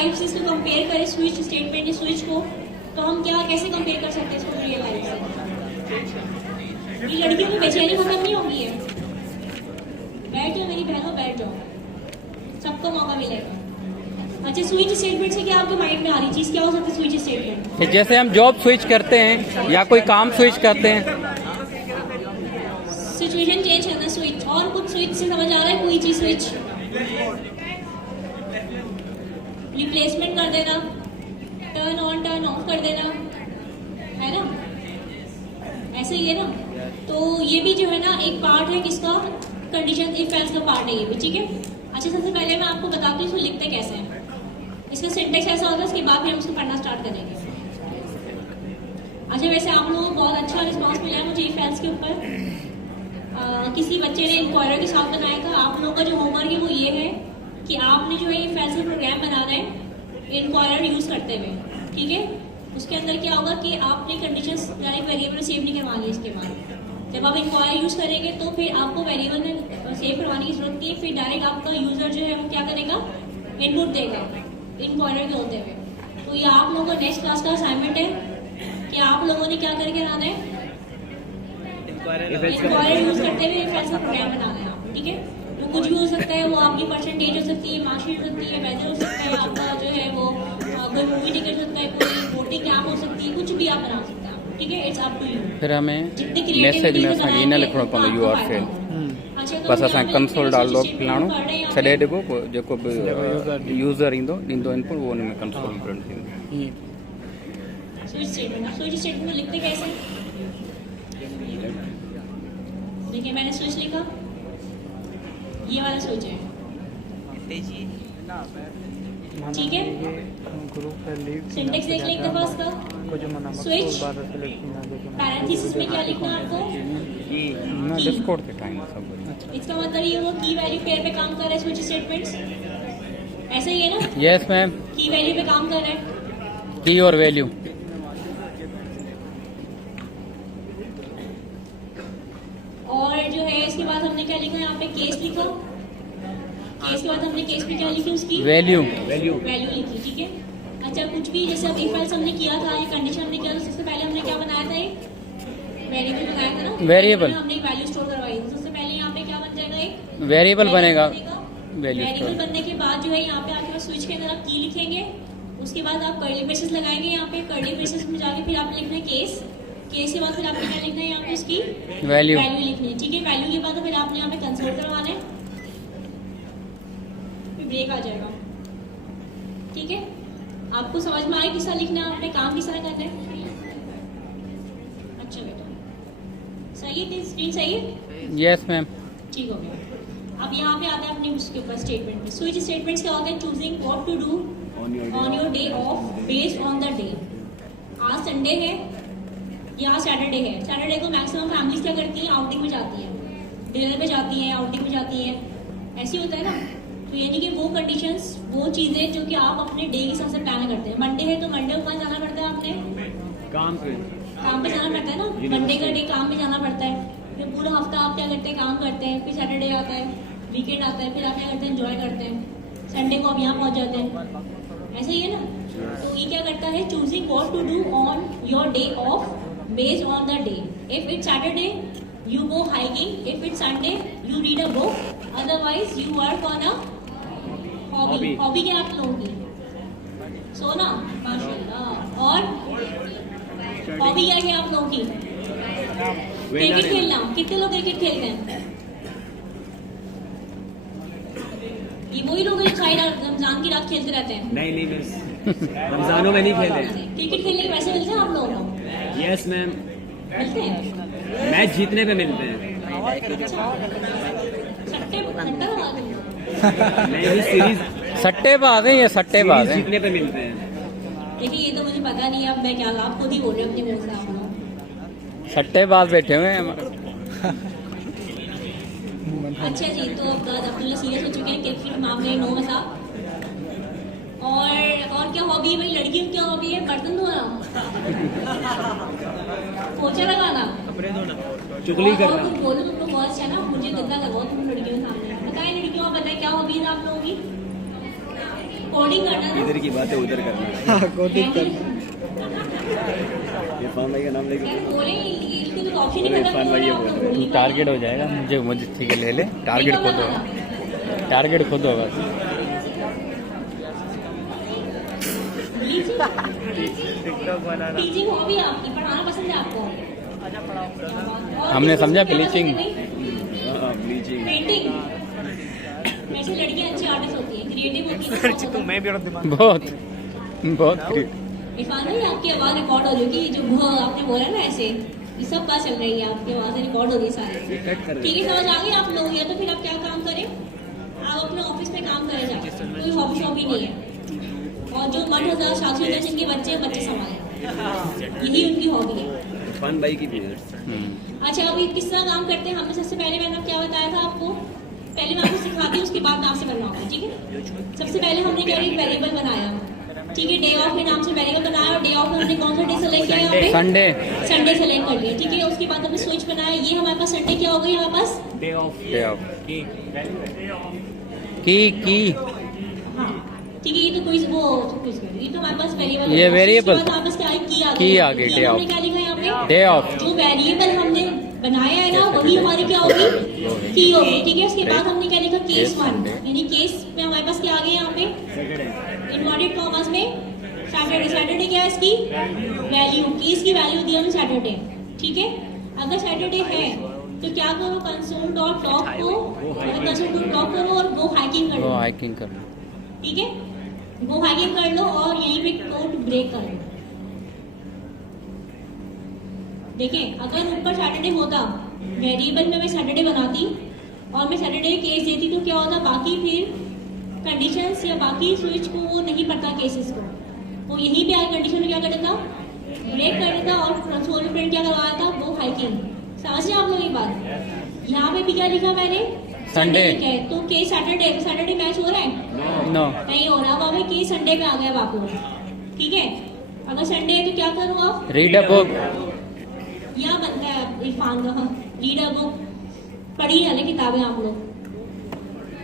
Life से इसको compare करें, स्विच स्टेटमेंट या स्विच को, तो हम क्या कैसे कंपेयर कर सकते हैं इसको रियल लाइफ से? ये लड़कियों की बेचैनी खत्म नहीं होगी है। बैठ जाओ मेरी बहनों, बैठ जाओ, सबको मौका मिलेगा। अच्छा, स्विच स्टेटमेंट से क्या आपके माइंड में आ रही चीज क्या हो सकती है? स्विच स्टेटमेंट जैसे हम जॉब स्विच करते हैं या कोई काम स्विच करते हैं, सिचुएशन चेंज करना, स्विच। और कुछ स्विच से समझ आ रहा है? कोई चीज स्विच, रिप्लेसमेंट कर देना, टर्न ऑन टर्न ऑफ कर देना, है ना? ऐसे ही है ना? तो ये भी जो है ना एक पार्ट है किसका? कंडीशन इफ एल्स का पार्ट है ये भी, ठीक है। अच्छा, सबसे पहले मैं आपको बताती हूँ इसको लिखते कैसे हैं। इसका सिंटेक्स ऐसा होता है, उसके बाद फिर हम इसको पढ़ना स्टार्ट करेंगे। अच्छा, वैसे आप लोगों को बहुत अच्छा रिस्पांस मिला है मुझे इफ एल्स के ऊपर। किसी बच्चे ने इंक्वायरर के साथ बनाया था। आप लोगों का जो होमवर्क है वो ये है कि आपने जो है इफ एल्स का प्रोग्राम बनाना है इंक्वायरर यूज करते हुए, ठीक है। उसके अंदर क्या होगा कि आपने कंडीशंस डायरेक्ट वेरिएबल में सेव नहीं करवानी है। इसके बाद जब आप इंक्वायर यूज करेंगे तो फिर आपको वेरिएबल में सेव करवाने की जरूरत नहीं है। फिर डायरेक्ट आपका यूजर जो है वो क्या करेगा? इनपुट देगा इंक्वायरर के होते हुए। तो ये आप लोगों का नेक्स्ट क्लास का असाइनमेंट है कि आप लोगों ने क्या करके लाना है? इंक्वायरर यूज करते हुए इफ एल्स का प्रोग्राम बनाना है आप, ठीक है। वो कुछ भी हो सकता है, वो आपकी परसेंटेज हो सकती है, मार्कशीट हो सकती है, वेदर हो सकता है, आपका जो है वो कोई मूवी टिकट हो सकता है, कोई वोटिंग कैंप हो सकती है, कुछ भी आप बना सकते हैं, ठीक है। It's up to you. फिर हमें जितनी मैसेज क्रिएटिविटी में से असांखे इन बनाएंगे लिखणो पवंदो तो यू आर आपको फेल। फायदा होगा। अच्छा, तो बस हम असां यहाँ कंसोल पे डाउनलोड स्टेटमेंट फलाणो पढ़ रहे हैं यहाँ छॾे पे। ॾिबो, पोइ जेको बि यूज़र ईंदो इनपुट वो हुन में कंसोल प्रिंट थींदो। स्विच स्टेटमेंट, स्विच स्टेटमेंट को लिखते कैसे? देखिए मैंने स्विच लिखा, ये वाला स्विच है, ठीक है। सिंटेक्स देख लें एक दफा इसका। स्विच पैरेंथेसिस में क्या लिखना है आपको? डिस्कॉर्ड पे टाइम सब। इसका मतलब ये वो की वैल्यू पेयर पे काम कर रहा है स्विच स्टेटमेंट्स, ऐसा ही है ना? यस मैम, की वैल्यू पे काम कर रहा है। की और वैल्यू। और जो है इसके बाद हमने क्या लिखा? यहाँ पे केस लिखा। केस के बाद हमने केस में क्या लिखी? उसकी वैल्यू वैल्यू लिखी, ठीक है। अच्छा, कुछ भी जैसे अब इफ एल्स हमने किया था, ये कंडीशन हमने किया था, सबसे पहले हमने क्या बनाया था? एक वेरिएबल बनाया था ना। वेरिएबल हमने एक वैल्यू स्टोर करवाई थी। सबसे पहले यहाँ पे क्या बन जाएगा? एक वेरिएबल बनेगा। वेरिएबल बनने के बाद जो है यहाँ पे आपके पास स्विच के अंदर आप की लिखेंगे। उसके बाद आप कर्ली ब्रेसेस लगाएंगे। यहाँ पे कर्ली ब्रेसेस में जाके फिर आपने लिखना है केस। केस के बाद फिर आपने क्या लिखना है? यहाँ पे उसकी वैल्यू लिखनी है, ठीक है। वैल्यू के बाद फिर आपने यहाँ पे कंसोल करवाना है, फिर ब्रेक आ जाएगा, ठीक है। आपको समझ में आया किस तरह लिखना है, आपने काम किस तरह करना है? अच्छा बेटा, सही है, स्क्रीन सही है? Yes ma'am. ठीक हो गया। अब यहाँ पे आते हैं अपने उसके ऊपर स्टेटमेंट में। स्विच स्टेटमेंट्स क्या होते हैं? Choosing what to do on your day off based on the day. आज संडे है या सैटरडे है। सैटरडे को मैक्सिमम फैमिलीज क्या करती हैं? आउटिंग में जाती हैं, डिनर पे जाती हैं, आउटिंग में जाती हैं, ऐसे होता है ना। तो यानी कि वो कंडीशंस, वो चीजें जो कि आप अपने डे के हिसाब से प्लान करते हैं। मंडे है तो मंडे को कहाँ जाना पड़ता है? आपने काम पे जाना पड़ता है ना। मंडे का डे काम में जाना पड़ता है। फिर पूरा हफ्ता आप क्या करते हैं? काम करते हैं। फिर सैटरडे आता है, वीकेंड आता है, फिर आप क्या करते हैं? एंजॉय करते हैं। संडे को आप यहाँ पहुंच जाते हैं, ऐसे ही है ना। तो ये क्या करता है? Choosing what to do on your day off based on the day. If it's Saturday, you go hiking. If it's Sunday, you read a book. Otherwise, you work on a hobby. Hobby क्या आप लोगों की? सोना, माशाल्लाह। और hobby क्या है आप लोगों की? क्रिकेट खेलना। कितने लोग क्रिकेट खेलते हैं? ये वही लोग जो सारी रात रमजान की रात खेलते रहते हैं? नहीं मिस, रमजानों में नहीं खेलते। क्रिकेट खेलने के पैसे मिलते हैं आप लोगों को? यस मैम, मिलते हैं। मैच जीतने पे मिलते हैं। नहीं, सीरीज सट्टेबाज है ये, सट्टेबाज है। जीतने पे मिलते हैं। देखिए ये तो मुझे पता नहीं है, अब मैं क्या, आप खुद ही बोल रहे हैं अपने मुंह से। आप लोग सट्टेबाज बैठे हुए हैं हमारे। अच्छा जी, तो अब अब्दुल्ला सीरियस हो चुके हैं क्रिकेट मामले नो मजाक। और क्या हॉबी है भाई? लड़कियों की क्या हॉबी है? बर्तन धोना, पोछा लगाना, चुगली करना। कुछ बोलो तुम लोग बहुत है ना, मुझे गंदा लगाओ तुम लड़कियों के सामने। बताएं लड़कियों, बताएं क्या हॉबी है आप लोगों की? कोडिंग करना ना। इधर की बातें उधर करना है। हाँ कोडिंग कर इरफान भाई का नाम लेके बोले इसके तो ऑप्शन ही खत्म इरफान हो भाई रहा ये है, बोल आप रहे लोग बोलिए। टारगेट हो जाएगा मुझे मुझे ठीक है ले ले टारगेट खुद होगा टारगेट खुद होगा टीचिंग हॉबी आपकी, पढ़ाना पसंद है आपको? और हमने किसी समझा को क्या bleaching। पसंद है भाई? Bleaching painting. वैसे लड़कियां अच्छी आर्टिस्ट होती है, क्रिएटिव होती है। मैं भी और दिमाग बहुत बहुत क्रिएटिव इरफान भाई आपकी आवाज रिकॉर्ड हो रही है, जो भ आपने बोला ना ऐसे, ये सब बात चल रही है, आपकी आवाज रिकॉर्ड हो रही है सारी। ठीक है, समझ आ गई आप लोग? या तो फिर आप क्या काम करें, आप अपने ऑफिस में काम करे जाए, कोई हॉबी शॉबी नहीं है। और जो 8,700 जिनके बच्चे बच्चे संभाले, यही उनकी हॉबी है। इरफान भाई की भी है। अच्छा, अभी किस तरह काम करते हैं? हमने सबसे पहले मैंने क्या बताया था आपको, पहले मैं आपको सिखाती हूँ, उसके बाद नाम से करना होगा, ठीक है? सबसे पहले हमने क्या एक वेरिएबल बनाया, ठीक है? डे ऑफ के नाम से वेरिएबल बनाया, और डे ऑफ में हमने कौन सा डे सेलेक्ट किया? यहाँ पे संडे संडे सेलेक्ट कर लिया, ठीक है? उसके बाद हमने स्विच बनाया, ये हमारे पास संडे क्या हो गई हमारे पास? डे ऑफ डे ऑफ की हाँ, ठीक है, ये तो कोई वो कुछ कर, ये तो हमारे पास वेरिएबल, ये variable। हमारे पास क्या है? की आ की आ गई, की day हमने of। क्या लिखा है यहाँ पे? डे ऑफ जो वेरिएबल हमने बनाया है ना, वही हमारी क्या होगी? की होगी, ठीक है? उसके बाद हमने क्या लिखा? केस 1, यानी केस में हमारे पास क्या आ गया यहाँ पे? इन्वर्टेड कॉमर्स में सैटरडे। सैटरडे क्या है इसकी वैल्यू, की इसकी वैल्यू दी हमने सैटरडे, ठीक है? अगर सैटरडे है तो क्या करो? कंसोल डॉट लॉग को, कंसोल डॉट लॉग करो और गो हाइकिंग कर वो लो, हाइकिंग कर ठीक है? गो हाइकिंग कर लो और यहीं पे कोड ब्रेक कर लो। देखें, अगर ऊपर सैटरडे होता, वेरिएबल में मैं सैटरडे बनाती और मैं सैटरडे केस देती, तो क्या होता? बाकी फिर कंडीशंस या बाकी स्विच को वो नहीं पड़ता केसेस को, वो यहीं पे आगे कंडीशन में क्या कर देता? ब्रेक कर देता और कंसोल में प्रिंट क्या करवाया था? वो हाइकिंग। समझ रहे आप लोग ये बात? यहाँ पे भी क्या लिखा मैंने? संडे। लिखा है, तो केस सैटरडे, तो सैटरडे मैच हो रहा है? नो नहीं हो रहा। अब हमें केस संडे पे आ गया वापस, ठीक है? अगर संडे है तो क्या करो आप? रीड अ बुक यह बनता है इरफान का, रीड अ बुक। पढ़ी वाले किताबें आप लोग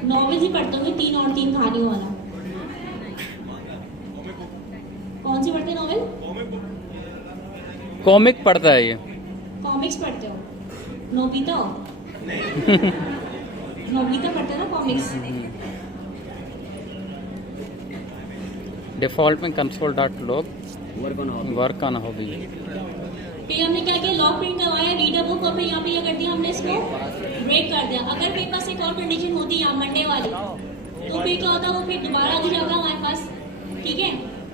नॉवेल्स ही पढ़ते होंगे, 3 और 3 कहानियों वाला। कौन सी पढ़ते नॉवेल? कॉमिक पढ़ता है ये कॉमिक्स पढ़ते हो? नोबिता हो? नोबिता पढ़ते हो ना कॉमिक्स? डिफॉल्ट में console dot log work on hobby. Work on hobby फिर हमने क्या किया? लॉग प्रिंट करवाया, रीड अ बुक, और फिर यहाँ पे क्या कर दिया हमने? इसको ब्रेक कर दिया। अगर मेरे पास एक और कंडीशन होती यहाँ मंडे वाली, तो फिर क्या होता? वो फिर दोबारा आ जाता हमारे पास, ठीक है?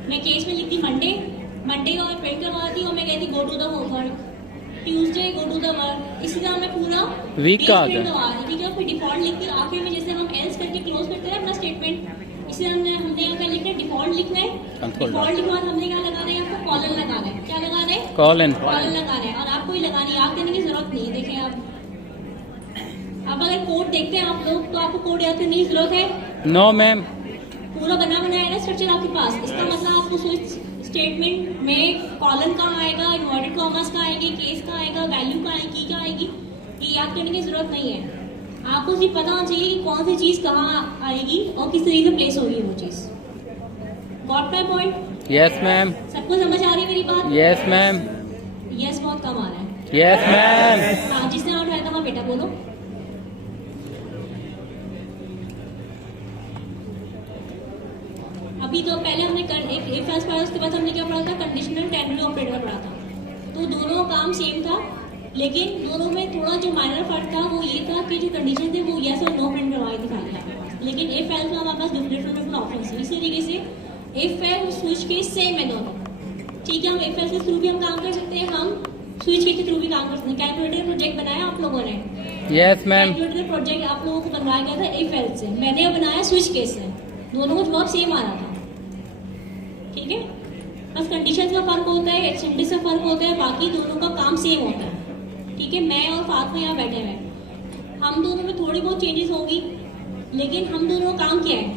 मैं केस में लिखती मंडे, मंडे का मैं प्रिंट करवाती और मैं कहती go to the work, Tuesday go to the work. इसी तरह मैं पूरा Week का आ प्रिंट गया। करवा रही, ठीक है? फिर डिफॉल्ट लिखती आखिर में, जैसे हम एल्स करके क्लोज करते हैं अपना स्टेटमेंट, इसे हमने यहाँ क्या लिखना है? डिफॉल्ट लिखना है। Control डिफॉल्ट लिखने के बाद हमने क्या लगाना है? आपको कॉलन लगाना है। क्या लगाना है? कॉलन कॉलन लगाना है। और आपको ही लगानी, याद करने की जरूरत नहीं है। देखें आप, अब अगर कोड देखते हैं आप लोग, तो आपको कोड याद करने की जरूरत है? नो मैम पूरा बना बनाया है ना स्ट्रक्चर आपके पास। इसका मतलब आपको स्विच स्टेटमेंट में कॉलन कहाँ आएगा, इन्वर्टेड कॉमर्स कहाँ आएगी, केस कहाँ आएगा, वैल्यू कहाँ आएगी, क्या आएगी, ये याद करने की जरूरत नहीं है। आपको सिर्फ पता होना चाहिए कि कौन सी चीज कहाँ आएगी और किस तरीके से प्लेस होगी वो चीज। Got my point? Yes ma'am सबको समझ आ रही है मेरी बात? यस मैम यस बहुत कम आ रहा है। यस मैम हाँ, जिसने आउट आया था वहाँ बेटा बोलो। अभी तो पहले हमने एक इफ एल्स पढ़ा, उसके बाद हमने क्या पढ़ा था? कंडीशनल टेम्परेरी ऑपरेटर पढ़ा था। तो दोनों काम सेम था, लेकिन दोनों में थोड़ा जो माइनर फर्क था वो ये था कि जो कंडीशन थे वो यस और नो प्रिंट करवाई थी खाली आपके पास, लेकिन इफ एल्स में हमारे पास डिफरेंट ऑप्शन है। इसी तरीके से इफ एल्स स्विच के सेम है दोनों, ठीक है? हम इफ एल्स के थ्रू भी हम काम कर सकते हैं, हम स्विच के थ्रू भी काम कर सकते हैं। कैलकुलेटर प्रोजेक्ट बनाया आप लोगों ने? यस मैम कैलकुलेटर प्रोजेक्ट आप लोगों को बनवाया गया था इफ एल्स से, मैंने बनाया स्विच केस से। दोनों को जवाब सेम आ रहा था, ठीक है? बस कंडीशन का फर्क होता है, एक्सटेंडेड का फर्क होता है, बाकी दोनों का काम सेम होता है, ठीक है? मैं और फातिमा यहाँ बैठे हुए हैं, हम दोनों में थोड़ी बहुत चेंजेस होगी, लेकिन हम दोनों का काम क्या है?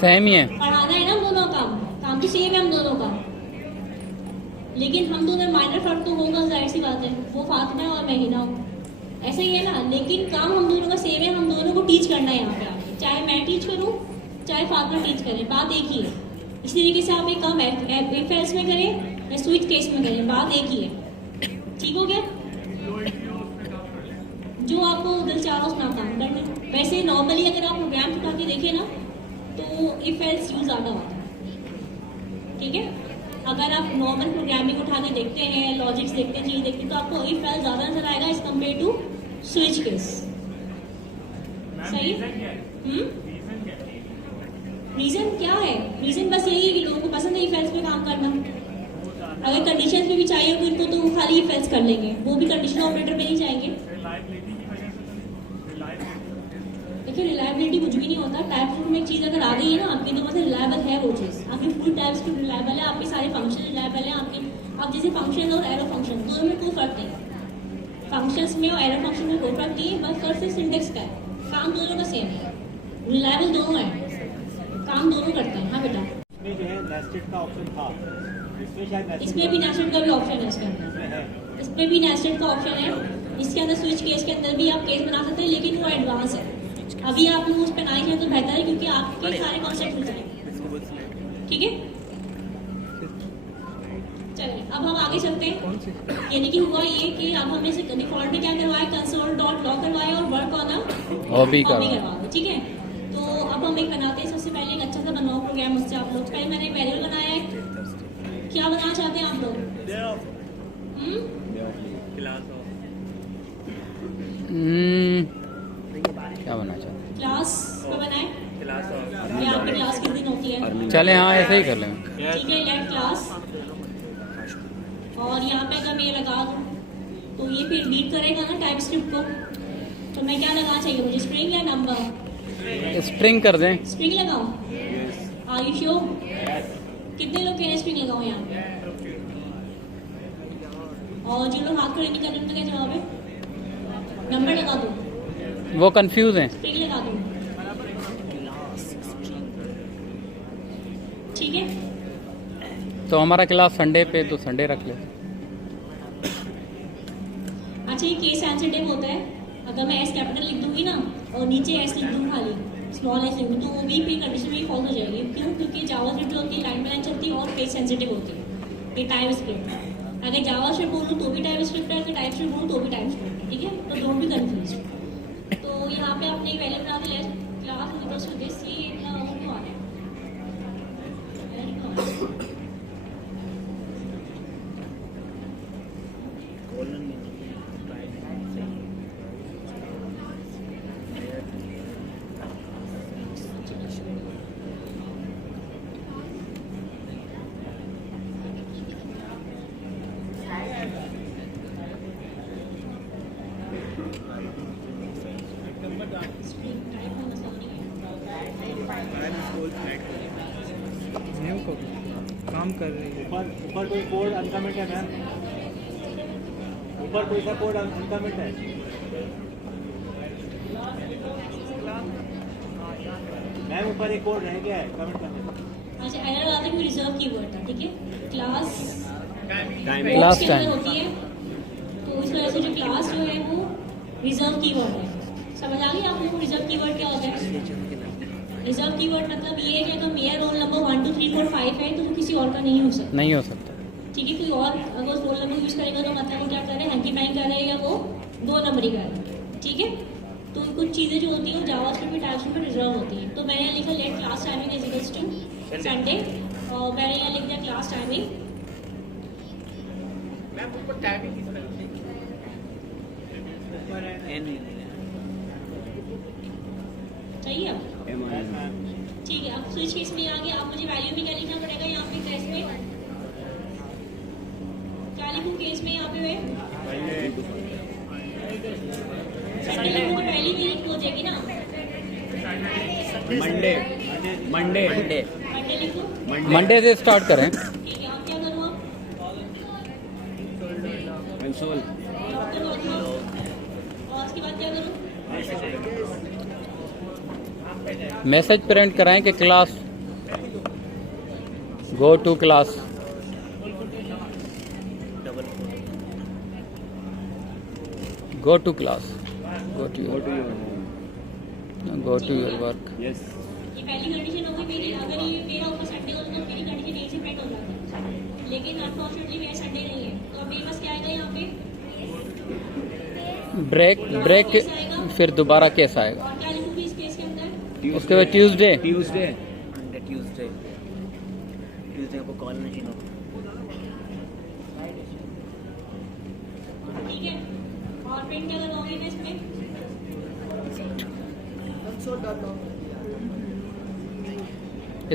सेम ही है पढ़ाना है ना। हम दोनों का काम तो सेम है हम दोनों का, लेकिन हम दोनों में माइनर फर्क तो होगा, जाहिर सी बात है। वो फातिमा है और मैं ही ना हूँ, ऐसा ही है ना। लेकिन काम हम दोनों का सेम है, हम दोनों को टीच करना है यहाँ पे आके, चाहे मैं टीच करूँ चाहे फार्मूला टीच करें, बात एक ही है। इसी तरीके से आप एक काम इफ एल्स में करें या स्विच केस में करें, बात एक ही है। ठीक हो गया? जो आपको दिल चाह रहा उसमें आप काम करना। वैसे नॉर्मली अगर आप प्रोग्राम उठा के देखें ना तो इफ एल्स यूज ज़्यादा होता है। ठीक है? अगर आप नॉर्मल प्रोग्रामिंग उठा के देखते हैं, लॉजिक्स देखते हैं, चीज़ देखते हैं, तो आपको इफ एल्स ज़्यादा नजर आएगा as compare to switch case. सही? रीजन क्या है? रीजन बस यही है कि लोगों को पसंद है इफ एल्स पे काम करना। अगर कंडीशंस में भी चाहिए तो इनको तो खाली इफ एल्स कर लेंगे, वो भी कंडीशनल ऑपरेटर में नहीं जाएंगे। देखिए रिलायबिलिटी कुछ भी नहीं होता। टाइपस्क्रिप्ट में एक चीज़ अगर आ गई है ना आपकी, तो मतलब रिलायबल है वो चीज़। आपकी फुल टाइपस्क्रिप्ट रिलायबल है, आपके सारे फंक्शन रिलायबल है। आपके आप जैसे फंक्शन और एरो फंक्शन दोनों में कोई फर्क नहीं। फंक्शंस में और एरो फंक्शन में कोई फर्क नहीं है, बस फर्क सिर्फ सिंटेक्स का है। काम दोनों का सेम है, रिलायबल दोनों है, काम दोनों करते हैं। हाँ बेटा, इसमें जो है नेस्टेड का ऑप्शन था, इसमें शायद nested इसमें भी नेस्टेड का भी ऑप्शन है। इसके अंदर है। इसमें भी नेस्टेड का ऑप्शन है। इसके अंदर स्विच केस के अंदर भी आप केस बना सकते हैं, लेकिन वो एडवांस है। अभी आप लोग उस पर ना ही तो बेहतर है, क्योंकि आपके सारे कॉन्सेप्ट मिल जाएंगे। ठीक है, चलिए अब हम आगे चलते हैं। यानी कि हुआ ये कि अब हमने से डिफॉल्ट में क्या करवाया, कंसोल डॉट लॉग करवाया और वर्क ऑन हॉबी करवा। ठीक है, तो अब हम एक बनाते हैं। सबसे पहले एक अच्छा सा बनाओ प्रोग्राम उससे आप लोग। पहले मैंने वेरिएबल बनाया है। क्या बनाना चाहते हैं आप लोग? क्या बनना चाहते हैं? क्लास में बनाए या आपकी क्लास किस दिन होती है? चले हाँ ऐसे ही कर लेंगे। ठीक है, लेट क्लास। और यहाँ पे अगर मैं लगा दूँ तो ये फिर रीड करेगा ना टाइप स्क्रिप्ट को। तो मैं क्या लगाना चाहिए मुझे, स्ट्रिंग या नंबर? स्प्रिंग कर दें। स्ट्रिंग लगाऊं? Are you sure? कितने लोग कह रहे हैं स्ट्रिंग लगाऊं यहाँ पे? और जो लोग हाथ खड़े नहीं कर रहे उनका क्या जवाब है? नंबर लगा दो। वो कंफ्यूज हैं। स्ट्रिंग लगा दो। ठीक है, तो हमारा क्लास संडे पे, तो संडे रख ले। अच्छा ये केस सेंसिटिव होता है। अगर मैं एस कैपिटल लिख दूंगी ना और नीचे एस लिख दूँ खाली, स्मॉल एस लिख दूँ, तो वो भी फिर कंडीशन में फॉल्स हो जाएगी। क्यों? क्योंकि जावास्क्रिप्ट होती है लाइन बाय लाइन चलती है और केस सेंसिटिव होती है। ये टाइप स्क्रिप्ट, अगर जावास्क्रिप्ट बोलूँ तो भी टाइप स्क्रिप्ट है, अगर टाइप स्क्रिप्ट बोलूँ तो भी टाइप स्क्रिप्ट है। ठीक है, तो डोंट बी कंफ्यूज। तो यहाँ पे आपने एक वैल्यू बना दिया क्लास इक्वल्स टू दिस। ये इतना क्यों आ रहा है? काम कर रही है। ऊपर कोई कोड अनकमेंट है मैम? ऊपर कोई सा कोड अनकमेंट है? मैम ऊपर एक कोड रह गया है कमेंट करने। अच्छा, एरर आता है कि रिजर्व कीवर्ड था। ठीक है, क्लास क्लास के अंदर होती है, तो इस वजह से जो क्लास जो है वो रिजर्व कीवर्ड है। समझ आ गई आप लोगों को रिजर्व कीवर्ड क्या होता है? रिजर्व कीवर्ड मतलब ये है कि अगर मेरा रोल नंबर 1 2 3 4 5 है तो वो किसी और का नहीं हो सकता। नहीं हो सकता। ठीक है, कोई और अगर रोल नंबर यूज करेगा तो मतलब वो क्या कर रहे हैं, हैंकी पैंग कर रहे हैं या वो 2 नंबर ही कर रहे हैं। ठीक है, तो कुछ चीज़ें जो होती हैं जावास्क्रिप्ट में टाइपस्क्रिप्ट में रिजर्व होती है। तो मैंने लिखा let class timing is equals to Sunday, और मैंने यहाँ लिख दिया क्लास टाइमिंग। चाहिए अब? ठीक है, अब स्विच केस में आ गया। अब मुझे वैल्यू में क्या लिखना पड़ेगा यहाँ पे केस में? क्या लिखूँ केस में यहाँ पे? मैं संडे लिखूँ तो पहली वीक हो जाएगी ना। मंडे मंडे मंडे मंडे लिखूँ? मंडे से स्टार्ट करें। ठीक है, अब क्या करूँ? अब कंसोल और उसके बाद क्या करूँ? मैसेज प्रिंट कराएं कि class go to class. Go to class, go to your work. Yes. ये पहली कंडीशन होगी मेरी, अगर ये मेरा ऊपर संडे होता तो मेरी कंडीशन यही से पेंड हो जाता, लेकिन अनफॉर्चुनेटली मेरा संडे नहीं है, तो अब मेरे पास क्या आएगा यहाँ पे, ब्रेक फिर दोबारा केस आएगा, और क्या लिखूंगी इस केस के अंदर, उसके बाद ट्यूसडे ट्यूसडे को कॉल नहीं हो। ठीक है। और प्रिंट क्या करवाऊंगी मैं इसमें,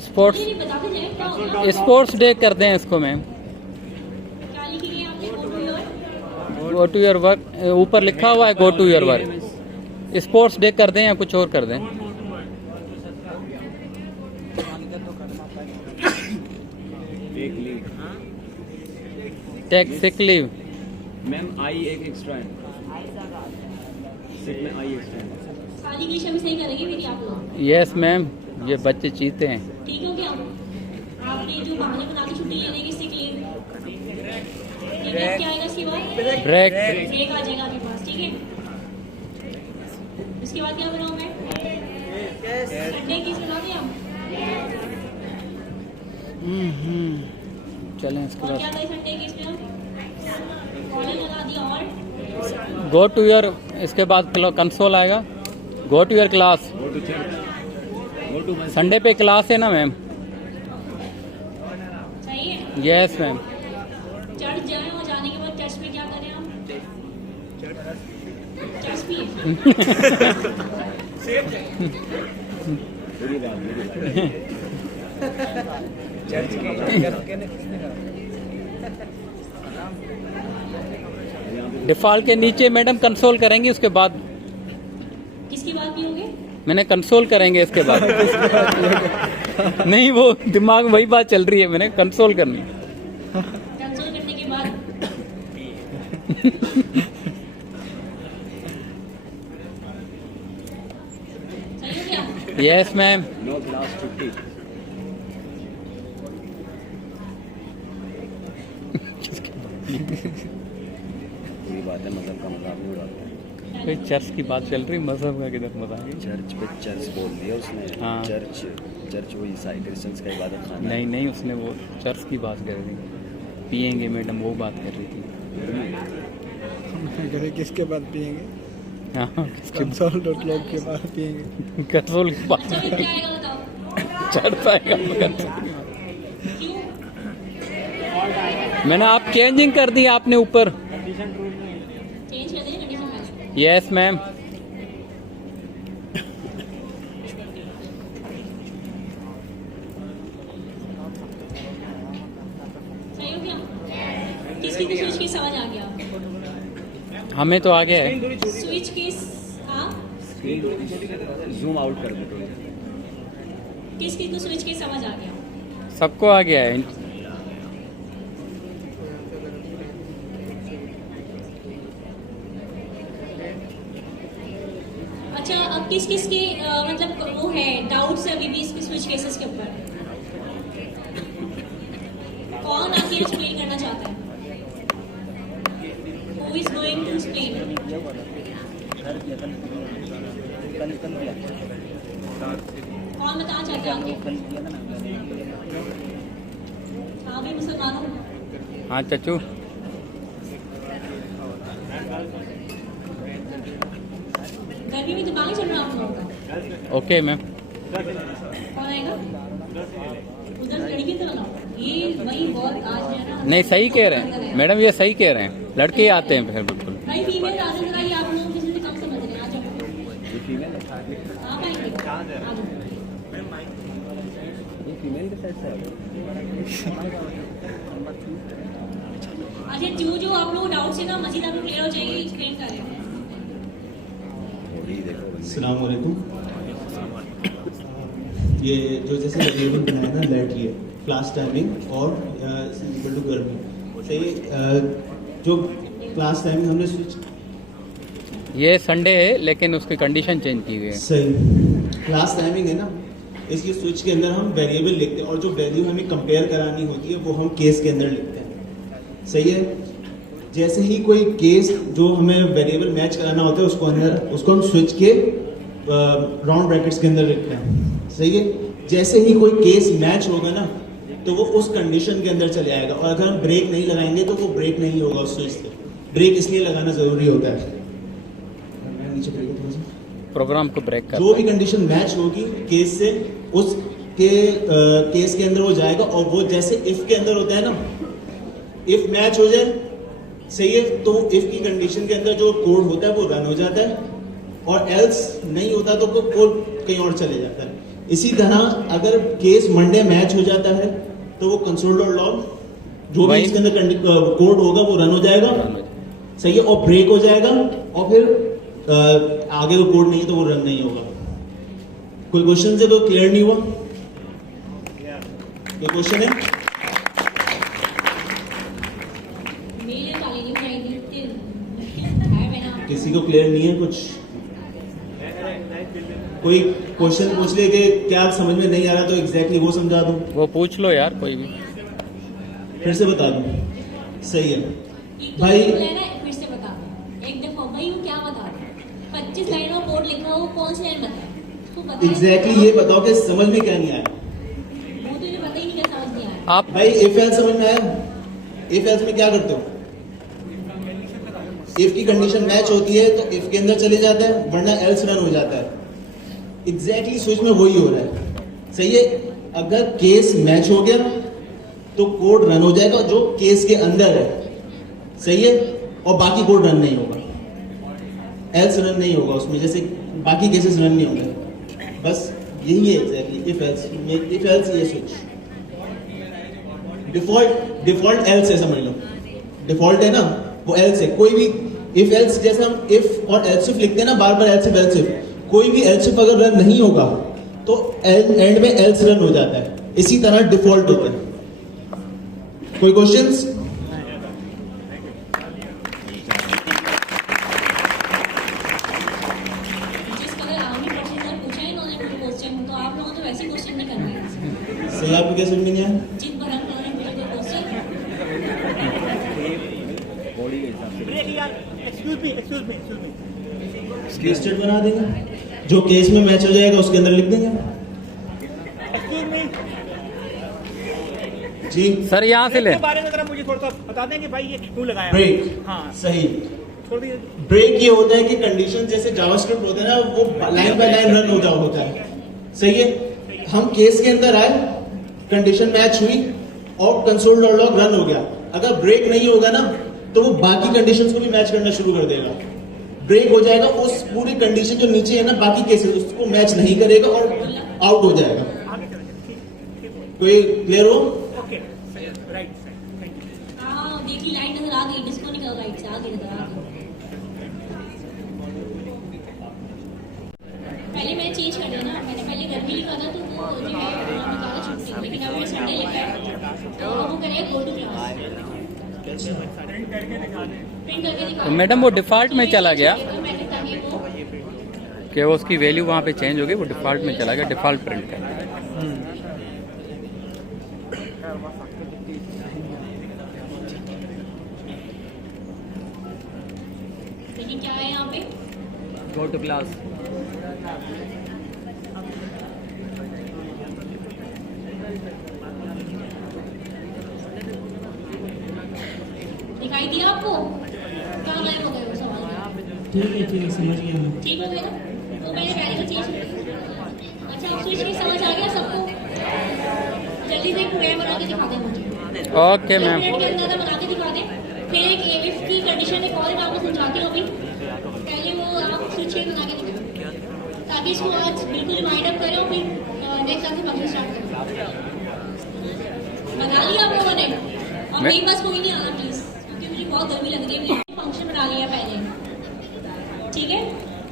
स्पोर्ट्स मुझे नहीं बताते जाए क्या होगा, स्पोर्ट्स डे कर दें इसको मैम। क्या लिखेंगे यहाँ पे, गो टू योर वर्क, ऊपर लिखा हुआ है go to your work, sports day कर दें या कुछ और कर दें। टेक सिक लीव मैम आई एक एक्स्ट्रा है, सिक में आई एक्स्ट्रा है। खाली की शब्द सही करेंगे मेरी आप लोग, यस मैम, ये बच्चे चीते हैं। ठीक हो गया, आपने जो बहाने बना के छुट्टी लेने की सिक लीव, ठीक है, क्या आएगा इसके बाद, ब्रेक ब्रेक आ जाएगा आपके पास, ठीक है। इसके बाद क्या बनाऊं मैं, संडे किस बना दिया, चलें इसके और बाद क्या था संडे किस में, कॉलर लगा दिया, और गो टू योर, इसके बाद कंसोल आएगा, go to your class. Go to church, go to मस्जिद। संडे पे क्लास है ना मैम? सही है। Yes ma'am. चर्च जाएं और जाने के बाद चर्च में क्या करें हम, चर्च भी पूरी बात डिफॉल्ट के नीचे मैडम कंसोल करेंगे, उसके बाद किसकी बात की होगी, मैंने कंसोल करेंगे इसके बाद नहीं, वो दिमाग में वही बात चल रही है, मैंने कंसोल करनी। कंसोल करने के बाद सही हो गया। Yes ma'am. नो क्लास छुट्टी। पूरी बात है, मजहब का मजाक नहीं उड़ाते। कोई चर्च की बात चल रही, मजहब का किधर मजाक है? चर्च पे चर्च बोल दिया उसने। हाँ। चर्च वो ईसाई क्रिश्चियंस का इबादत खाना है। नहीं उसने वो चर्च की बात कर रही थी, पियेंगे मैडम, वो बात कर रही थी। घरे किसके बाद पियेंगे, हाँ कंसोल डॉट लॉग के बाद पियेंगे। कंसोल की बात अच्छा फिर क्या आएगा बताओ, चढ़ पाएगा कंसोल। क्यों, मैंने आप चेंजिंग कर दी आपने ऊपर। चेंज कर देंगे कंडीशन में, यस मैम। सही हो गया। किसकी को स्विच की समझ आ गया, हमें तो आ गया है। स्विच की, हाँ जूम आउट कर दो। किसकी को स्विच की समझ आ गया, सबको आ गया है। अच्छा अब किस किस के मतलब वो है डाउट्स अभी भी इसके स्विच केसेस के ऊपर, कौन आके एक्सप्लेन करना चाहता है, who is going to explain, कौन बताना चाहता है आगे, हाँ भी मुसलमान हूँ, हाँ चचू। गर्मी में दिमाग ही चल रहा है आप लोगों का, ओके मैम। कौन आएगा, उधर लड़की तो लगाओ, ये वही बहुत आज जो है ना, नहीं सही कह रहे हैं मैडम, ये सही कह रहे हैं, लड़के ही आते हैं फिर बिल्कुल। भाई फीमेल आ जाओ जरा, ये आप लोग किसी से कम समझ रहे हैं, आ जाओ आप आएंगे, आ जाओ। ये फीमेल के साइड से अच्छा जो आप लोग डाउट है ना मजीद आप लोग क्लियर हो जाएंगे, एक्सप्लेन करें। अस्सलाम वालेकुम। ये जो जैसे वेरिएबल बनाया ना लेट ये क्लास टाइमिंग और इक्वल टू गर्मी, सही। जो क्लास टाइमिंग हमने स्विच, ये संडे है लेकिन उसकी कंडीशन चेंज की गई है। सही क्लास टाइमिंग है ना, इसकी स्विच के अंदर हम वेरिएबल लिखते हैं और जो वैल्यू हमें कंपेयर करानी होती है वो हम केस के अंदर लिखते हैं, सही है। जैसे ही कोई केस जो हमें वेरिएबल मैच कराना होता है उसको हम स्विच के राउंड ब्रैकेट्स के अंदर लिखते हैं, सही है। जैसे ही कोई केस मैच होगा ना तो वो उस कंडीशन के अंदर चले आएगा, और अगर हम ब्रेक नहीं लगाएंगे तो वो ब्रेक नहीं होगा उस स्विच से। ब्रेक इसलिए लगाना जरूरी होता है। नीचे ब्रेक थोड़ा सा। प्रोग्राम को ब्रेक कर जो भी कंडीशन मैच होगी केस से, उस के केस के अंदर वो जाएगा, और वो जैसे इफ के अंदर होता है ना, इफ मैच हो जाए, सही है, तो इफ की कंडीशन के अंदर जो कोड होता है वो रन हो जाता है, और एल्स नहीं होता तो कोड कहीं और चले जाता है। इसी तरह अगर केस मंडे मैच हो जाता है तो वो कंसोल डॉट लॉग जो भी इसके अंदर कोड होगा वो रन हो जाएगा, सही है, और ब्रेक हो जाएगा, और फिर आगे वो कोड नहीं है तो वो रन नहीं होगा। कोई क्वेश्चन से तो क्लियर नहीं हुआ? कोई क्वेश्चन है? मेरे ताले नहीं बनाई थी है मैंने किसी को क्लियर नहीं है कुछ? कोई क्वेश्चन पूछ ले कि क्या समझ में नहीं आ रहा तो एग्जैक्टली वो समझा दूं, वो पूछ लो यार कोई भी। फिर से बता दूं? सही है भाई भाई। फिर से बता दो एक दफा भाई, वो क्या बता रहा 25 लाइनों कोड लिखा हो, कौन सी लाइन बता उसको बता एग्जैक्टली ये बताओ कि समझ में क्या नहीं आया। वो तुझे पता ही नहीं क्या समझ नहीं आया। आप भाई इफ एल्स समझ में आया? इफ एल्स में क्या करते हो? इफ की कंडीशन मैच होती है तो इफ के अंदर चले जाता है, वरना एल्स रन हो जाता है। एग्जैक्टली स्विच में वही हो रहा है, सही है। अगर केस मैच हो गया तो कोड रन हो जाएगा जो केस के अंदर है, सही है, और बाकी कोड रन नहीं होगा, एल्स रन नहीं होगा उसमें, जैसे बाकी केसेस रन नहीं होंगे। बस यही है एग्जैक्टली इफ एल्स ये स्विच। डिफॉल्ट एल्स है, समझ लो डिफॉल्ट है ना, वो एल्स है। कोई भी इफ एल्स, जैसे हम इफ और एल्स इफ लिखते हैं ना बार बार, एल्स इफ एल्स इफ, कोई भी एल्स इफ अगर रन नहीं होगा तो एंड में एल्स रन हो जाता है। इसी तरह डिफॉल्ट होता है। कोई क्वेश्चंस? जिस कलर आर्मी पर्सन पूछा है इन्होंने मुझे क्वेश्चन, तो आप लोगों को तो वैसे क्वेश्चन नहीं करना है। सही, आपको क्या समझ में नहीं आया? जिन पर हम लोगों ने मुझे क्वेश्चन बॉडी के हिसाब से ब्रेक यार, एक्सक्यूज मी केस स्टेट बना देंगे, जो केस में मैच हो जाएगा उसके अंदर लिख देंगे। एक्सक्यूज मी, जी सर यहाँ से ले। इसके बारे में जरा मुझे थोड़ा सा बता दें कि भाई ये क्यों लगाया? ब्रेक, हाँ सही। थोड़ी ब्रेक ये होता है कि कंडीशन जैसे जावास्क्रिप्ट होता है ना, वो लाइन बाय लाइन रन होता है, सही है। हम केस के अंदर आए, कंडीशन मैच हुई और कंसोल डॉट लॉग रन हो गया। अगर ब्रेक नहीं होगा ना तो वो बाकी कंडीशंस को भी मैच करना शुरू कर देगा। ब्रेक हो जाएगा, उस पूरी कंडीशन जो नीचे है ना बाकी केसेस उसको मैच नहीं करेगा और आउट हो जाएगा। कोई क्लियर हो? Okay, right, thank you. हाँ देखी लाइट नजर आ गई, डिस्को निकल लाइट से आगे नजर आ गई। पहले मैंने चेंज कर दिया ना, मैंने पहले गर्मी लिखा था तो वो जो है ज़्यादा छुट्टी, लेकिन अब मैं संडे लिखा है तो वो करेगा गो टू क्लास। प्रिंट करके दिखा। तो मैडम वो डिफॉल्ट में चला गया मैंने ताकि वो कि वो उसकी वैल्यू वहाँ पे चेंज हो गई, वो डिफॉल्ट में चला गया, डिफॉल्ट प्रिंट कर। लेकिन क्या है यहाँ पे, गो टू क्लास। दिखाई दिया आपको? कहाँ गायब हो गए वो सवाल? ठीक है समझ गया मैं। ठीक हो गया ना? तो मैंने पहले तो चेंज कर दिया। अच्छा आप स्विच की समझ आ गया सबको? जल्दी से एक प्रोग्राम बना के दिखा दें मुझे। Okay 10 ma'am. मिनट के अंदर बना के दिखा दें। फिर एक इफ की कंडीशन एक और मैं आपको समझाती हूँ अभी। पहले वो आप स्विच के बना के दिखाएं ताकि इसको आज बिल्कुल रिमाइंड अप करें और फिर नेक्स्ट क्लास से फंक्शन स्टार्ट करें। बना लिया आप लोगों ने? और मेरे पास कोई नहीं आना प्लीज, क्योंकि मुझे बहुत गर्मी लग रही है। फंक्शन बना लिया पहले, ठीक है।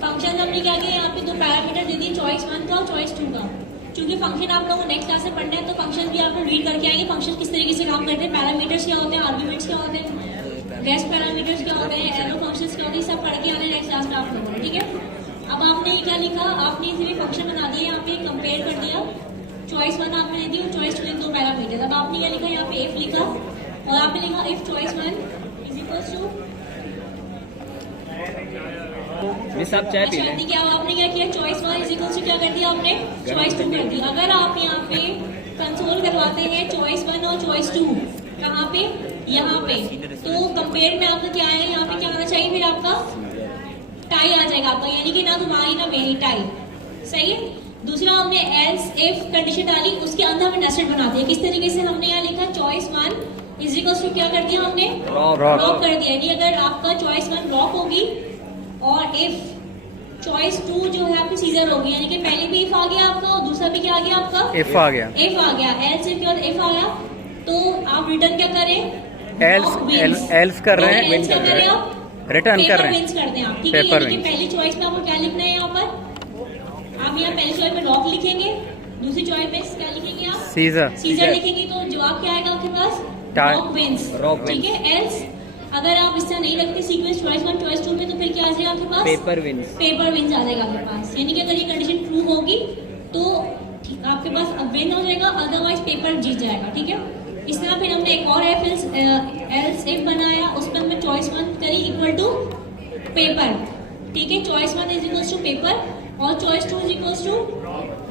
फंक्शन हमने क्या किया, यहाँ पे दो पैरामीटर दे दिए, चॉइस 1 का और चॉइस 2 का। क्योंकि फंक्शन आप लोगों को नेक्स्ट क्लास में पढ़ना है तो फंक्शन भी आपको रीड करके आएंगे। फंक्शन किस तरीके से काम करते हैं, पैरामीटर्स क्या होते हैं, आर्ग्यूमेंट्स क्या होते हैं, रेस्ट पैरामीटर्स क्या होते हैं, एरो फंक्शंस क्या होते हैं, सब पढ़ के आने नेक्स्ट क्लास में आप लोगों ने, ठीक है। अब आपने क्या लिखा, आपने इसलिए फंक्शन बना दिया, यहाँ पे कंपेयर कर दिया। चॉइस 1 आपने दे दी और चॉइस 2 दो पैरामीटर। अब आपने क्या लिखा, यहाँ पे इफ लिखा और आपने लिखा if choice 1 is equals to miss आप चाय पी अच्छा लें। देखिए अब आपने क्या किया, चॉइस 1 इज इक्वल टू क्या कर दिया आपने, चॉइस 2 कर दिया। अगर आप यहाँ पे कंसोल करवाते हैं चॉइस 1 और चॉइस 2 कहाँ पे, यहाँ पे, तो कंपेयर में आपका क्या है, यहाँ पे क्या आना चाहिए फिर आपका टाई आ जाएगा आपका, यानी कि ना तुम्हारी ना मेरी टाई, सही है। दूसरा हमने एल्स इफ कंडीशन डाली, उसके अंदर हमें नेस्टेड बनाते हैं। किस तरीके से हमने यहाँ लिखा, चॉइस 1 इज इक्वल टू क्या कर दिया हमने, रॉक कर दिया। यानी अगर आपका चॉइस 1 रॉक होगी और इफ चॉइस 2 जो है आपकी सीजर होगी, यानी कि पहले भी इफ आ गया आपका और दूसरा भी क्या आ गया आपका, इफ आ गया, इफ आ गया, एल्स इफ और इफ आ गया, तो आप रिटर्न क्या करें, एल्स कर रहे हैं, एल्स क्या करें आप, रिटर्न कर रहे हैं, पेपर करते हैं आप, ठीक है। पेपर यानी कि विंस। पहली चॉइस में आपको क्या लिखना है, यहाँ पर आप यहाँ पहली चॉइस में रॉक लिखेंगे, दूसरी चॉइस में क्या लिखेंगे आप, सीजर, सीजर लिखेंगे, तो जवाब क्या आएगा आपके पास, टाई। रॉक विंस, रॉक ठीक है। एल्स अगर आप इस तरह नहीं रखते सीक्वेंस चॉइस 1 चॉइस 2 में, तो फिर क्या आ जाएगा आपके पास, पेपर विंस। पेपर विंस आ जाएगा आपके पास। यानी कि अगर ये कंडीशन ट्रू होगी तो आपके पास विन हो जाएगा, अदरवाइज पेपर जीत जाएगा, ठीक है। इस तरह फिर हमने एक और एल्स इफ बनाया, उस पर हमने चॉइस 1 करी इक्वल टू पेपर, ठीक है। Choice 1 is equal to paper और choice 2 is equal to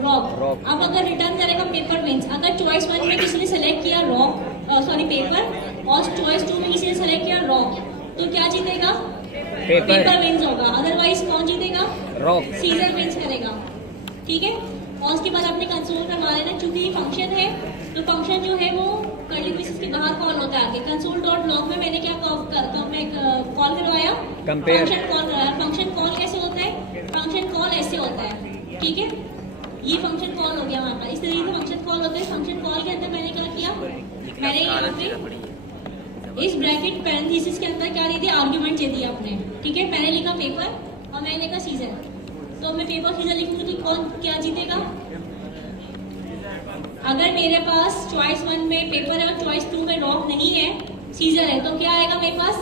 rock. अब अगर रिटर्न करेगा पेपर विंस, अगर चॉइस 1 में किसी ने सेलेक्ट किया रॉक, सॉरी पेपर, और चॉइस 2 में किसी ने सेलेक्ट किया रॉक, तो क्या जीतेगा, पेपर विंस होगा, अदरवाइज कौन जीतेगा, रॉक, सीजर विंस करेगा, ठीक है। और उसके बाद आपने कंसोल करवा लेना, चूंकि ये फंक्शन है तो फंक्शन जो है वो कर्ली ब्रेसेस के बाहर कॉल होता है आगे। कंसोल डॉट लॉग में मैंने क्या कॉल करवाया, Compare। फंक्शन कॉल करवाया। फंक्शन कॉल कैसे होता है, फंक्शन कॉल ऐसे होता है, ठीक है। ये फंक्शन कॉल हो गया हमारे पास, इस तरीके से फंक्शन कॉल होता है। फंक्शन कॉल के अंदर मैंने क्या किया, मैंने यहाँ पे इस ब्रैकेट पैरेंथेसिस के अंदर क्या दे दिया, आर्ग्यूमेंट दे दिया आपने, ठीक है। मैंने लिखा पेपर और मैंने लिखा सीजर, तो मैं पेपर सीजर लिखूंगी तो कौन क्या जीतेगा, अगर मेरे पास चॉइस 1 में पेपर है और चॉइस 2 में रॉक नहीं है, सीजर है, तो क्या आएगा मेरे पास,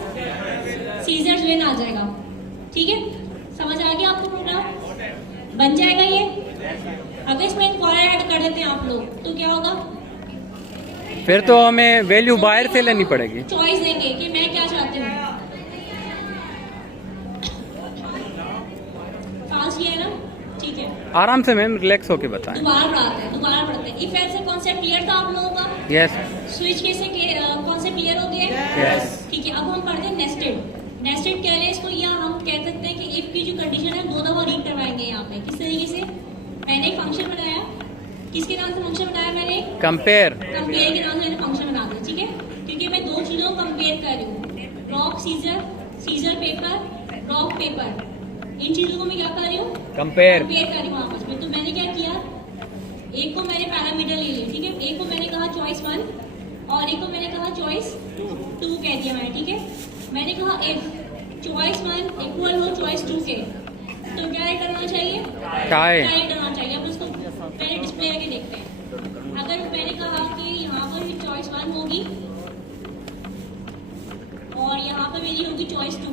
सीजर्स विन आ जाएगा, ठीक है। समझ आ गया आपको, प्रोग्राम बन जाएगा ये। अगर इसमें इंक्वायरी ऐड कर देते हैं आप लोग तो क्या होगा, फिर तो हमें वैल्यू बाहर से लेनी पड़ेगी, चॉइस देंगे कि मैं क्या चाहती हूँ। फास्ट किया है ना, ठीक है। आराम से मैम रिलैक्स होके बताएं। दोबारा पढ़ते हैं। इफ एल्स से कॉन्सेप्ट क्लियर था आप लोगों का, यस, स्विच कैसे कॉन्सेप्ट क्लियर हो गया, यस, ठीक है। अब हम पढ़ते हैं नेस्टेड। नेस्टेड कह रहे हैं इसको, या हम कह सकते हैं कि इफ की जो कंडीशन है 2 दफा रीड करवाएंगे यहाँ पे। किस तरीके से, मैंने एक फंक्शन बनाया, किसके नाम से फंक्शन बनाया मैंने, कंपेयर, कंपेयर के नाम से मैंने फंक्शन बना दिया, ठीक है। क्योंकि मैं 2 चीजों को कंपेयर कर रही हूँ, rock scissor, scissor paper, rock paper, इन चीजों को मैं क्या कर रही हूँ, कंपेयर कंपेयर कर रही हूँ आपस में। तो मैंने क्या किया, एक को मैंने पैरामीटर ले लिया, ठीक है। एक को मैंने कहा चॉइस 1 और एक को मैंने कहा चॉइस 2 कह दिया मैंने, ठीक है। मैंने कहा इफ चॉइस 1 इक्वल हो चॉइस 2 के, तो क्या रिटर्न होना चाहिए, टाई। रिटर्न होना चाहिए। अब इसको पहले डिस्प्ले करके देखते हैं। अगर मैंने कहा कि यहाँ पर चॉइस 1 होगी और यहाँ पर मेरी होगी चॉइस 2,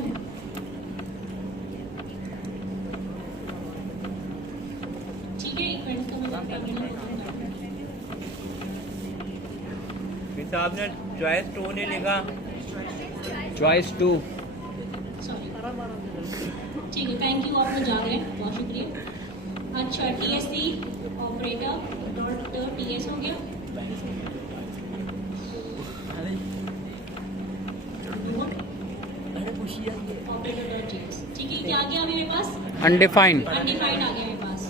ठीक है। एक मिनट का मतलब फिर आपने चॉइस 2 ने लिखा, चॉइस 2। सॉरी, ठीक है। थैंक यू, आप लोग जा रहे हैं, बहुत शुक्रिया। अच्छा, TSC ऑपरेटर डॉट TS हो गया, ऑपरेटर डॉट TS, ठीक है। क्या आ गया अभी मेरे पास, अनडिफाइंड, अनडिफाइंड आ गया मेरे पास।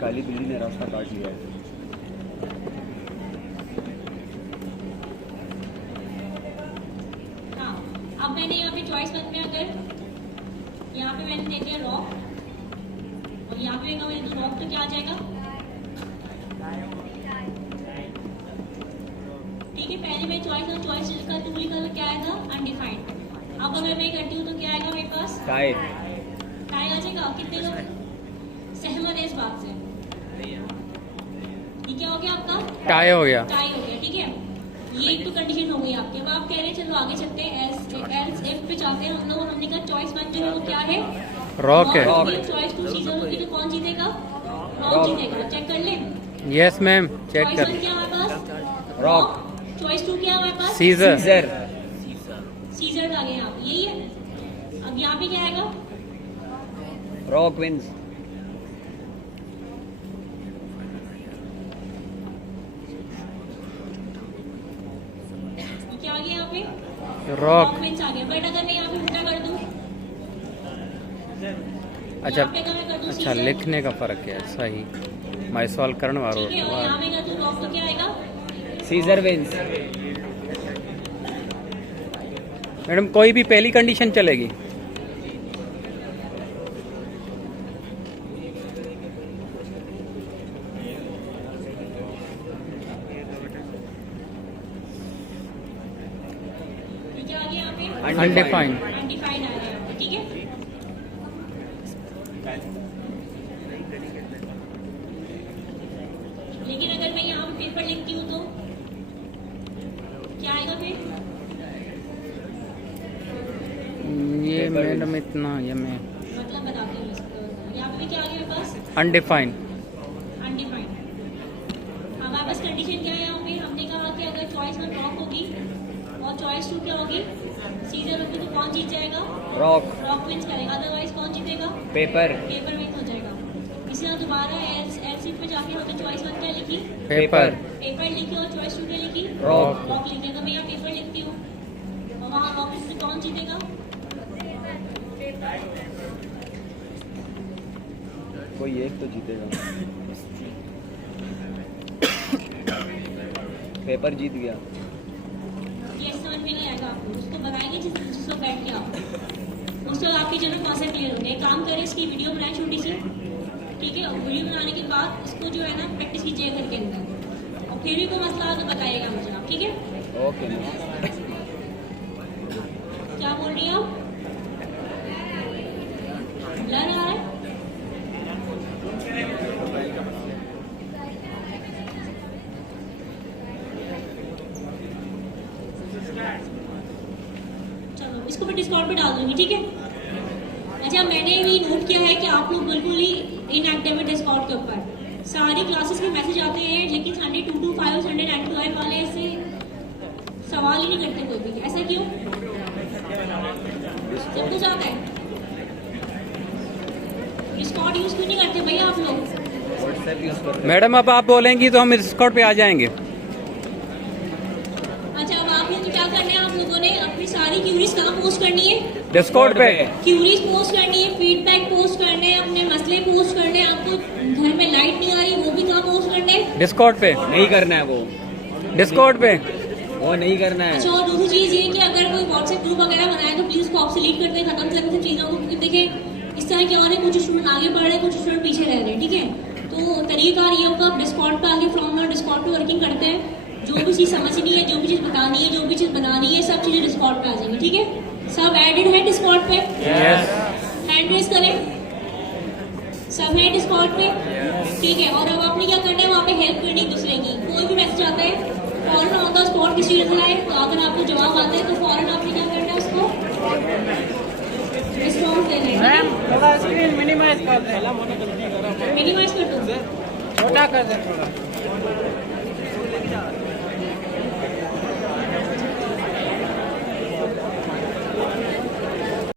काली बिल्ली ने रास्ता काट लिया है। हाँ, अब मैंने यहाँ पे चॉइस 1 में अगर यहाँ पे मैंने दे दिया रॉक और यहाँ पे मैंने दो रॉक, तो क्या आ जाएगा, ठीक है। पहले मैं चॉइस और चॉइस लिखा, 2 लिखा, तो क्या आएगा, अनडिफाइंड। अब अगर मैं करती हूँ तो क्या आएगा मेरे पास, टाई। टाई आ जाएगा। कितने लोग सहमत है इस बात से, ये क्या हो गया आपका, टाई हो गया, टाई हो गया, ठीक है। ये एक तो कंडीशन हो गई आपके। अब आप कह रहे हैं चलो आगे चलते हैं, एल्स इफ पे जाते हैं हम लोग। हमने कहा चॉइस 1 जो है वो क्या है, रॉक है, चॉइस 2 सीजर होगी, तो कौन जीतेगा, रॉक जीतेगा। चेक कर लें, यस मैम, चेक चॉइस कर, 1 क्या हमारे पास, रॉक, चॉइस 2 क्या हमारे पास, सीजर, सीजर। सीजर आ गए आप, यही है। अब यहाँ पे क्या आएगा? Rock wins. ये क्या आ गया यहाँ पे? रॉक। wins आ गया। बट अगर मैं यहाँ पे उल्टा कर दूँ, अच्छा यहाँ पे अगर मैं कर दूँ अच्छा, Caesar, लिखने का फर्क है, सही। मैं सॉल्व करने वाला ठीक है, और यहाँ पे कर दूँ रॉक, तो क्या आएगा? Caesar wins. मैडम कोई भी पहली कंडीशन चलेगी? ये क्या आ गया यहाँ पे? अनडिफाइंड। अनडिफाइंड आ गया यहाँ पे, ठीक है? लेकिन अगर मैं यहाँ पे पेपर लिखती हूँ तो क्या आएगा फिर? ये मैडम इतना, ये मैं मतलब बताती हूँ इसको। यहाँ पे भी क्या आ गया मेरे पास? अनडिफाइंड। अनडिफाइंड। हमारे पास कंडीशन क्या है यहाँ पे? हमने कहा कि अगर चॉइस वन रॉक होगी और चॉइस टू क्या होगी? सीजर होगी, तो कौन जीत जाएगा? Rock. रॉक विंस करेगा, अदरवाइज कौन जीतेगा? Paper. पेपर विन हो जाएगा। इसी तरह दोबारा एलसीफ पे जाके हमने चॉइस वन क्या लिखी? पेपर। पेपर लिखी और चॉइस टू क्या लिखी? Rock. रॉक लिखी। अगर मैं यहाँ पेपर लिखती हूँ और वहाँ रॉक लिखती हूँ, कौन जीतेगा? कोई एक तो जीतेगा. पेपर जीत गया. ये समझ में नहीं आएगा आपको, उसको बनाएंगे जिसको बैठ के आप उसको आपके जनरल कॉन्सेप्ट क्लियर होंगे। एक काम करें, इसकी वीडियो बनाए छोटी सी, ठीक है? और वीडियो बनाने के बाद इसको जो है ना प्रैक्टिस कीजिएगा घर के अंदर, और फिर भी कोई मसला हो तो बताइएगा मुझे आप, ठीक है? Okay. क्या बोल रही हैं आप? ब्लर आ रहा है? चलो इसको मैं डिस्काउंट पे डाल दूंगी, ठीक है? अच्छा, मैंने भी नोट किया है कि आप लोग बिल्कुल ही इनएक्टिव है डिस्काउंट के ऊपर। सारी क्लासेस में मैसेज आते हैं, लेकिन संडे 2 to 5 संडे 9 to 5 वाले ऐसे सवाल ही नहीं करते कोई भी। ऐसा क्यों? सब कुछ आता है, डिस्काउंट यूज क्यों नहीं करते भैया आप लोग? WhatsApp यूज कर. मैडम अब आप बोलेंगी तो हम डिस्काउंट पे आ जाएंगे। अच्छा, अब आप लोग को क्या करना है? आप लोगों ने अपनी सारी क्यूरीज कहाँ पोस्ट करनी है? डिस्काउंट पे। क्यूरीज पोस्ट करनी है, फीडबैक पोस्ट करने हैं, अपने मसले पोस्ट करने हैं। आपको घर में लाइट नहीं आ रही, वो भी कहाँ पोस्ट करने हैं? डिस्काउंट पे। नहीं करना है वो. डिस्काउंट पे। वो नहीं करना है. अच्छा, और दूसरी चीज ये कि अगर कोई व्हाट्सएप ग्रुप वगैरह बनाए तो प्लीज उसको ऑब्सोलीट कर दें, खत्म करें सब चीजों को, क्योंकि देखिए इस तरह क्या हो रहा है, कुछ स्टूडेंट आगे बढ़ रहे हैं, कुछ स्टूडेंट पीछे रह रहे हैं, ठीक है? तो तरीका ये होगा, आप डिस्काउंट पे आगे फ्रॉम और डिस्काउंट पे वर्किंग करते हैं। जो भी चीज समझनी है, जो भी चीज बतानी है, जो भी चीज बनानी है, सब चीजें डिस्काउंट पे आ जाएंगी, ठीक है? सब एडेड है डिस्काउंट पे? हैंड रेस करें। सब है डिस्काउंट पे, ठीक है? और अब आपने क्या करना है, वहाँ पे हेल्प करनी है दूसरे की। कोई भी मैसेज आता है, फौरन ऑन द स्पॉट किसी रिजल्ट आए तो अगर आपको जवाब आता है तो फौरन आपने क्या करना है, उसको रिस्पॉन्स देना है। थोड़ा स्क्रीन मिनिमाइज कर दे, मिनिमाइज कर दो। छोटा कर दे थोड़ा।